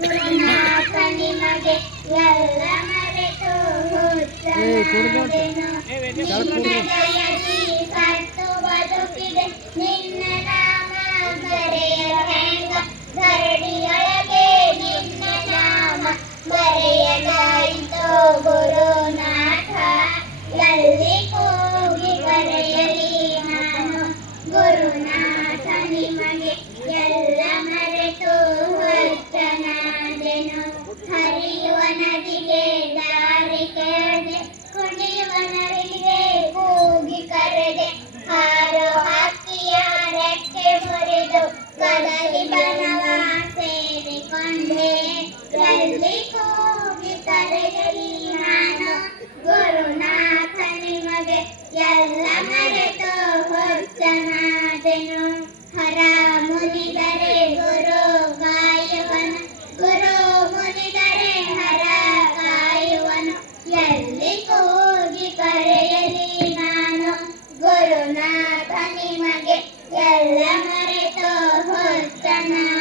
ಗುರುನಾಥ ನಿಮಗೆ ಎಲ್ಲ ಮರೆತು ಹುಚ್ಚನಾದೆನು. ನಿನ್ನ ದಯದಿ ಸತ್ತು ಬದುಕಿದೆ, ನಿನ್ನ ನಾಮ ಬರೆಯಲು ಹೆಂಗ ಧರಣಿಯೊಳಗೆ, ನಿನ್ನ ನಾಮ ಬರೆಯಲಾಯಿತೋ ಗುರುನಾಥ. ಎಲ್ಲಿ ಕೂಗಿ ಕರೆಯಲಿ ನಾನು ಗುರುನಾಥ ನಿಮಗೆ ಎಲ್ಲ ಮರೆತು ಹುಚ್ಚನಾದೆನು. ಹರಿಯುವ ನದಿಗೆ ದಾರಿ ಕೇಳದೆ, ಕುಡಿಯುವ ನದಿಗೆ ಕೂಗಿ ಕರೆದೆ, ಹಾರೋ ಹಕ್ಕಿಯ ರೆಕ್ಕೆ ಮುರಿದು ಕದಲಿ ಬನವ ಸೇರಿಕೊಂಡೆ. ಎಲ್ಲಿ ಕೂಗಿ ಕರೆಯಲಿ ನಾನು ಗುರುನಾಥ ನಿಮಗೆ ಎಲ್ಲ ಮರೆತು ಹುಚ್ಚನಾದೆನು. ಹರ ಮುನಿದರೆ ಗುರು ಕಾಯುವನು, ಗುರು ಮುನಿದರೆ ಹರ ಕಾಯುವನು. ಎಲ್ಲಿ ಕೂಗಿ ಕರೆಯಲಿ ನಾನು ಗುರುನಾಥ ನಿಮಗೆ ಎಲ್ಲ ಮರೆತು ಹುಚ್ಚನಾದೆನು.